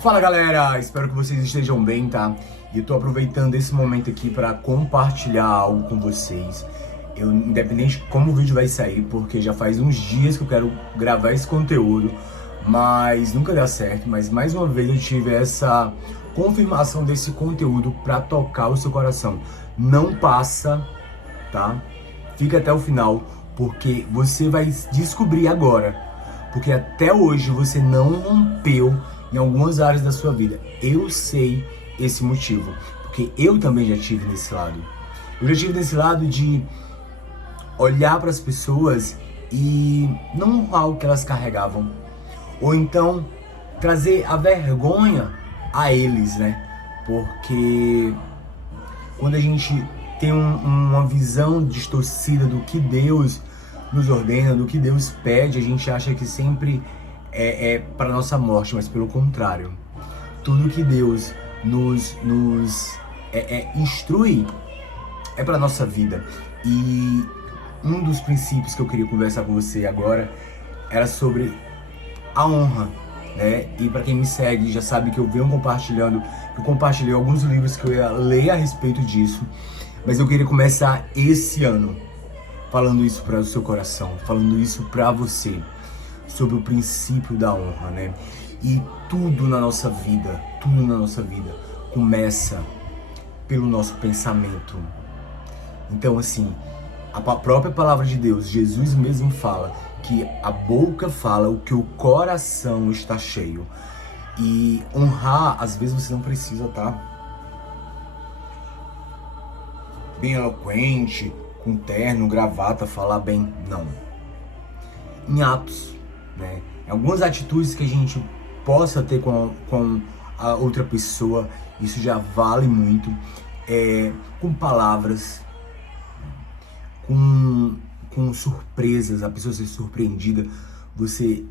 Fala galera, espero que vocês estejam bem, tá? E eu tô aproveitando esse momento aqui para compartilhar algo com vocês. Independente de como o vídeo vai sair, porque já faz uns dias que eu quero gravar esse conteúdo, mas nunca dá certo. Mas mais uma vez eu tive essa confirmação desse conteúdo para tocar o seu coração. Não passa, tá? Fica até o final, porque você vai descobrir agora. Porque até hoje você não rompeu em algumas áreas da sua vida. Eu sei esse motivo, porque eu também já tive nesse lado. Eu já tive nesse lado de olhar para as pessoas e não honrar o que elas carregavam. Ou então trazer a vergonha a eles, né? Porque quando a gente tem uma visão distorcida do que Deus nos ordena, do que Deus pede, a gente acha que sempre é para nossa morte, mas pelo contrário. Tudo que Deus nos instrui é para nossa vida. E um dos princípios que eu queria conversar com você agora era sobre a honra, né? E para quem me segue já sabe que eu venho compartilhando, eu compartilhei alguns livros que eu ia ler a respeito disso, mas eu queria começar esse ano falando isso para o seu coração, falando isso para você, sobre o princípio da honra, né? E tudo na nossa vida começa pelo nosso pensamento. Então, assim, a própria palavra de Deus, Jesus mesmo fala que a boca fala o que o coração está cheio. E honrar, às vezes você não precisa estar bem eloquente, com terno, gravata, falar bem, não. Em atos, né? Em algumas atitudes que a gente possa ter com a outra pessoa, isso já vale muito. Com palavras, com surpresas, a pessoa ser surpreendida, você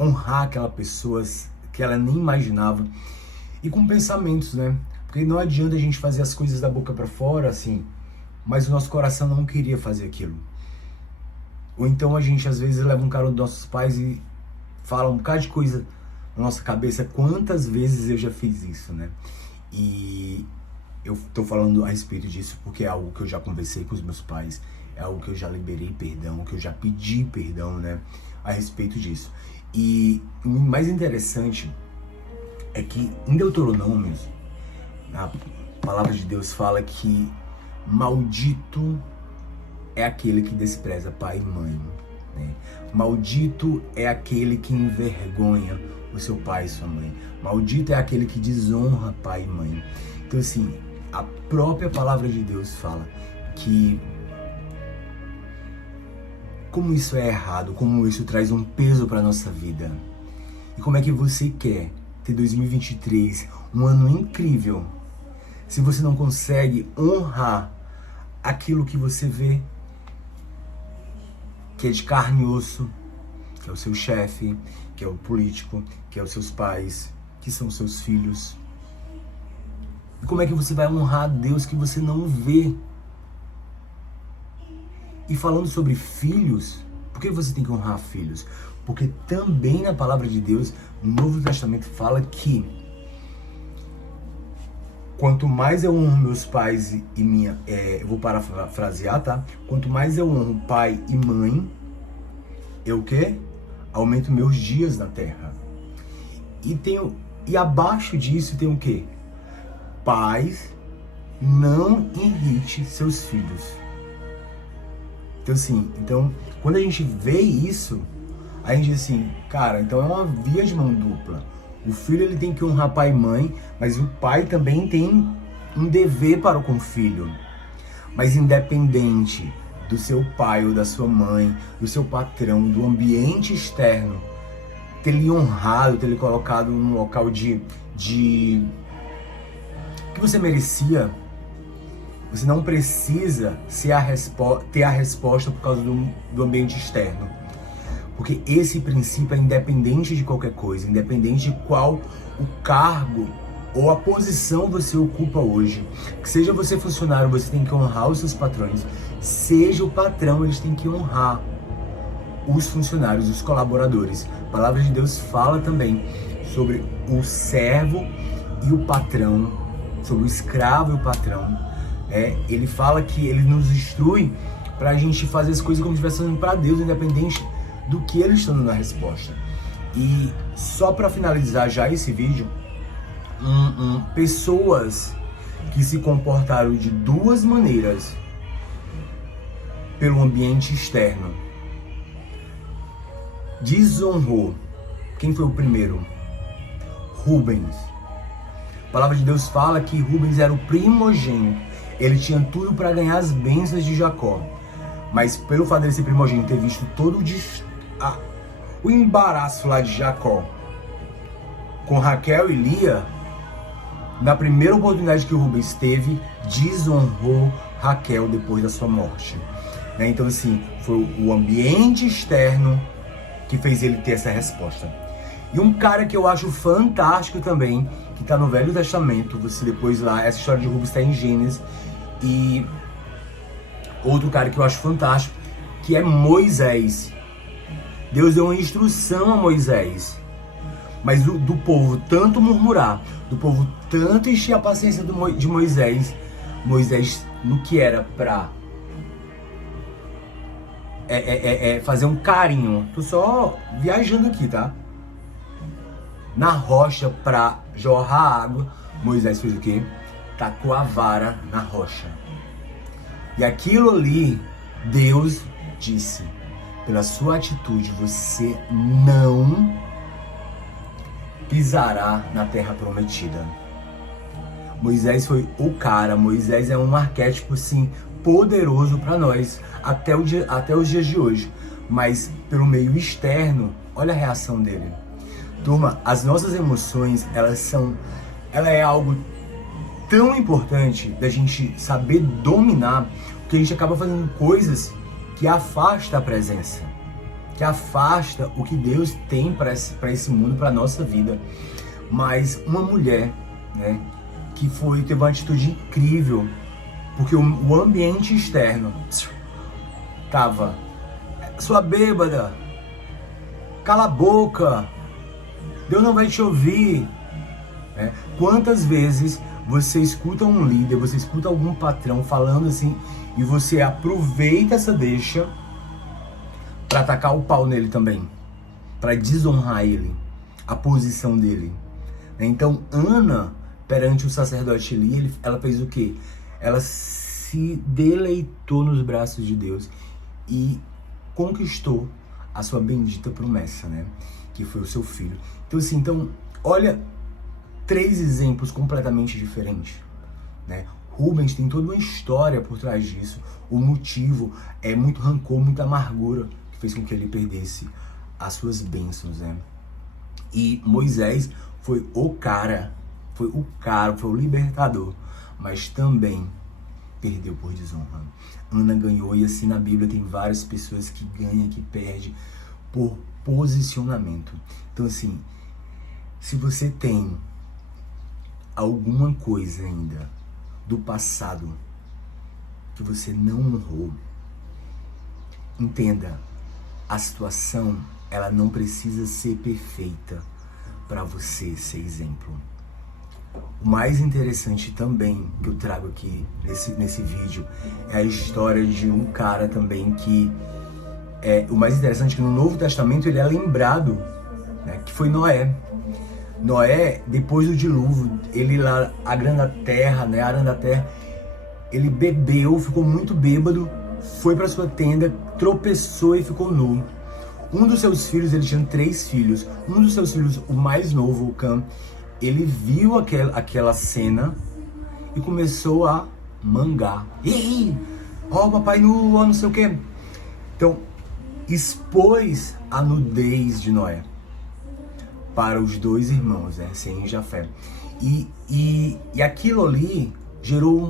honrar aquela pessoa que ela nem imaginava. E com pensamentos, né? Porque não adianta a gente fazer as coisas da boca para fora, assim, mas o nosso coração não queria fazer aquilo. Ou então a gente às vezes leva um cara dos nossos pais e fala um bocado de coisa na nossa cabeça. Quantas vezes eu já fiz isso, né? E eu tô falando a respeito disso porque é algo que eu já conversei com os meus pais, é algo que eu já liberei perdão, que eu já pedi perdão, né? A respeito disso. E o mais interessante é que em Deuteronômios, a palavra de Deus fala que maldito é aquele que despreza pai e mãe, né? Maldito é aquele que envergonha o seu pai e sua mãe. Maldito é aquele que desonra pai e mãe. Então, assim, a própria palavra de Deus fala que como isso é errado, como isso traz um peso para nossa vida. E como é que você quer ter 2023, um ano incrível, se você não consegue honrar aquilo que você vê, que é de carne e osso, que é o seu chefe, que é o político, que é os seus pais, que são os seus filhos? E como é que você vai honrar a Deus que você não vê? E falando sobre filhos, por que você tem que honrar filhos? Porque também na palavra de Deus, no Novo Testamento, fala que quanto mais eu honro meus pais e minha... eu vou parafrasear, tá? Quanto mais eu honro pai e mãe, eu o quê? Aumento meus dias na terra. E abaixo disso tem o quê? Pais, não irrite seus filhos. Então, assim, quando a gente vê isso, a gente diz assim, cara, então é uma via de mão dupla. O filho, ele tem que honrar pai e mãe, mas o pai também tem um dever para com o filho. Mas independente do seu pai ou da sua mãe, do seu patrão, do ambiente externo, ter lhe honrado, ter lhe colocado num local de que você merecia, você não precisa ter a resposta por causa do ambiente externo. Porque esse princípio é independente de qualquer coisa, independente de qual o cargo ou a posição você ocupa hoje. Que seja você funcionário, você tem que honrar os seus patrões. Seja o patrão, eles têm que honrar os funcionários, os colaboradores. A palavra de Deus fala também sobre o servo e o patrão, sobre o escravo e o patrão. Ele fala que ele nos instrui para a gente fazer as coisas como se estivesse fazendo para Deus, independente do que ele está dando a resposta. E só para finalizar já esse vídeo, pessoas que se comportaram de duas maneiras pelo ambiente externo. Desonrou. Quem foi o primeiro? Rubens. A palavra de Deus fala que Rubens era o primogênito. Ele tinha tudo para ganhar as bênçãos de Jacó. Mas pelo fato dele ser primogênito, ter visto todo o embaraço lá de Jacó com Raquel e Lia, na primeira oportunidade que o Rubens teve, desonrou Raquel depois da sua morte. Então assim, foi o ambiente externo que fez ele ter essa resposta. E um cara que eu acho fantástico também, que está no Velho Testamento, você depois lá, essa história de Rubens está em Gênesis, e outro cara que eu acho fantástico, que é Moisés. Deus deu uma instrução a Moisés, mas do povo tanto murmurar, do povo tanto encher a paciência de Moisés, no que era pra fazer um carinho, tô só viajando aqui, tá? Na rocha pra jorrar água, Moisés fez o quê? Tacou a vara na rocha. E aquilo ali, Deus disse, pela sua atitude, você não pisará na terra prometida. Moisés foi o cara. Moisés é um arquétipo, assim, poderoso para nós, até os dias de hoje. Mas pelo meio externo, olha a reação dele. Turma, as nossas emoções, ela é algo tão importante da gente saber dominar, que a gente acaba fazendo coisas que afasta a presença, que afasta o que Deus tem para esse mundo, para nossa vida. Mas uma mulher, né, que teve uma atitude incrível, porque o ambiente externo tava, sua bêbada, cala a boca, Deus não vai te ouvir. Quantas vezes você escuta um líder, você escuta algum patrão falando assim, e você aproveita essa deixa para atacar o pau nele também, para desonrar ele, a posição dele. Então Ana, perante o sacerdote Eli, ela fez o quê? Ela se deleitou nos braços de Deus e conquistou a sua bendita promessa, né? Que foi o seu filho. Então assim, olha, 3 exemplos completamente diferentes, né? Rubens tem toda uma história por trás disso. O motivo é muito rancor, muita amargura que fez com que ele perdesse as suas bênçãos, né? E Moisés foi o cara, foi o libertador, mas também perdeu por desonra. Ana ganhou, e assim na Bíblia tem várias pessoas que ganham, que perdem por posicionamento. Então assim, se você tem alguma coisa ainda do passado que você não honrou, entenda, a situação, ela não precisa ser perfeita para você ser exemplo. O mais interessante também que eu trago aqui nesse vídeo é a história de um cara também que o mais interessante é que no Novo Testamento ele é lembrado, né, que foi Noé. Noé, depois do dilúvio, ele lá arando a terra, ele bebeu, ficou muito bêbado, foi para sua tenda, tropeçou e ficou nu. Um dos seus filhos, ele tinha 3 filhos, um dos seus filhos, o mais novo, o Cam, ele viu aquela cena e começou a mangar. Ih, ó, papai nu, ó, não sei o quê. Então, expôs a nudez de Noé para os 2 irmãos, né, Sem e Jafé. E aquilo ali gerou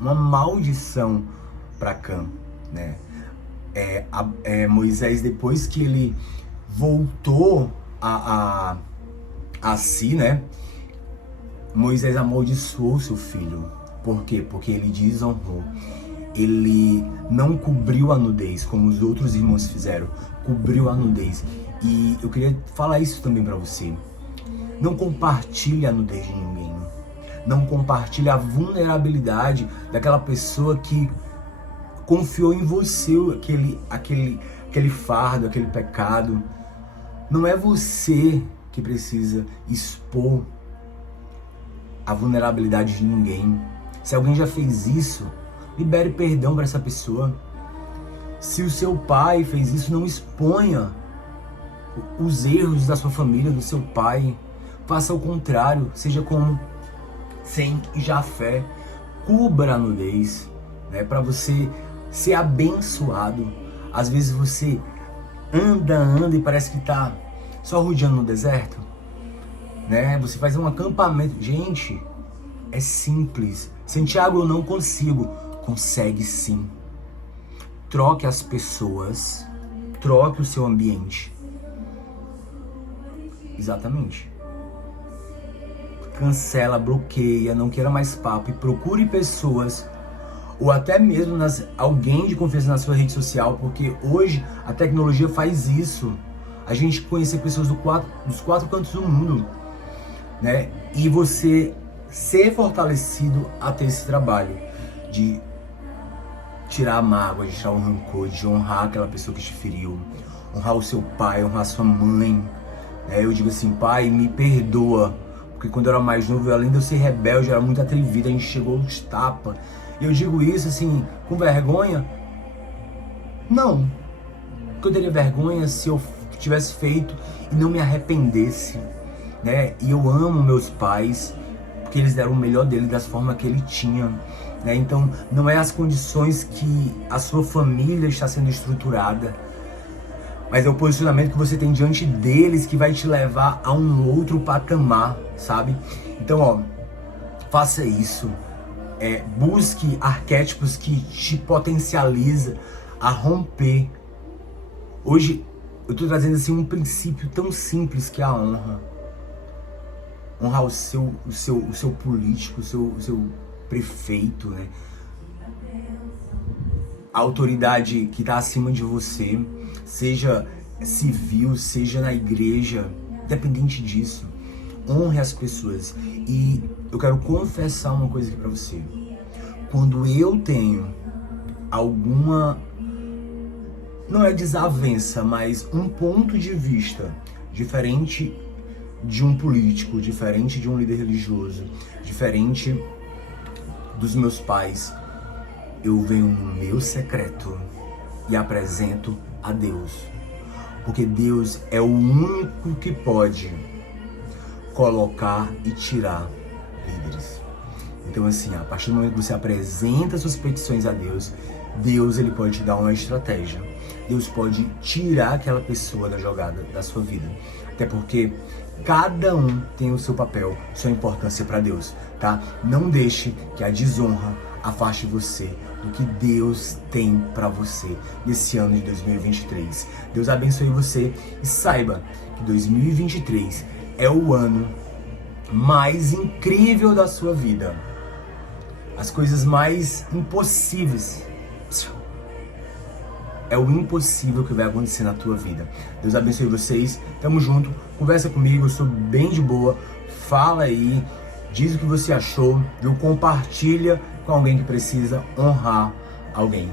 uma maldição para Cã, né? Moisés, depois que ele voltou a si, né? Moisés amaldiçoou seu filho. Por quê? Porque ele desonrou. ele não cobriu a nudez, como os outros irmãos fizeram, cobriu a nudez. E eu queria falar isso também para você. Não compartilhe a nudez de ninguém. Não compartilhe a vulnerabilidade daquela pessoa que confiou em você, aquele fardo, aquele pecado. Não é você que precisa expor a vulnerabilidade de ninguém. Se alguém já fez isso, libere perdão para essa pessoa. Se o seu pai fez isso, não exponha os erros da sua família, do seu pai. Faça o contrário, seja como Sem e Jafé. Cubra a nudez, né, para você ser abençoado. Às vezes você anda e parece que tá só rodeando no deserto, né? Você faz um acampamento. Gente, é simples. Santiago, eu não consigo. Consegue sim. Troque as pessoas, troque o seu ambiente. Exatamente. Cancela, bloqueia, não queira mais papo e procure pessoas, ou até mesmo alguém de confiança na sua rede social, porque hoje a tecnologia faz isso. A gente conhecer pessoas dos quatro cantos do mundo, né? E você ser fortalecido a ter esse trabalho de tirar a mágoa, de tirar o rancor, de honrar aquela pessoa que te feriu, honrar o seu pai, honrar a sua mãe. Eu digo assim, pai, me perdoa, porque quando eu era mais novo, além de eu ser rebelde, eu era muito atrevido, a gente chegou aos tapas. E eu digo isso assim, com vergonha? Não. Porque eu teria vergonha se eu tivesse feito e não me arrependesse, né? E eu amo meus pais, porque eles deram o melhor deles das formas que ele tinha, né? Então, não é as condições que a sua família está sendo estruturada, mas é o posicionamento que você tem diante deles que vai te levar a um outro patamar, sabe? Então, ó, faça isso. Busque arquétipos que te potencializam a romper. Hoje, eu tô trazendo assim um princípio tão simples que é a honra. Honrar o seu político, o seu prefeito, né? A autoridade que está acima de você, seja civil, seja na igreja, independente disso, honre as pessoas. E eu quero confessar uma coisa aqui para você. Quando eu tenho alguma, não é desavença, mas um ponto de vista diferente de um político, diferente de um líder religioso, diferente dos meus pais, eu venho no meu secreto e apresento a Deus. Porque Deus é o único que pode colocar e tirar líderes. Então assim, a partir do momento que você apresenta suas petições a Deus, Deus ele pode te dar uma estratégia. Deus pode tirar aquela pessoa da jogada da sua vida. Até porque cada um tem o seu papel, sua importância para Deus, tá? Não deixe que a desonra afaste você do que Deus tem para você nesse ano de 2023. Deus abençoe você e saiba que 2023 é o ano mais incrível da sua vida. As coisas mais impossíveis. É o impossível que vai acontecer na tua vida. Deus abençoe vocês. Tamo junto. Conversa comigo. Eu sou bem de boa. Fala aí. Diz o que você achou. Compartilha com alguém que precisa honrar alguém.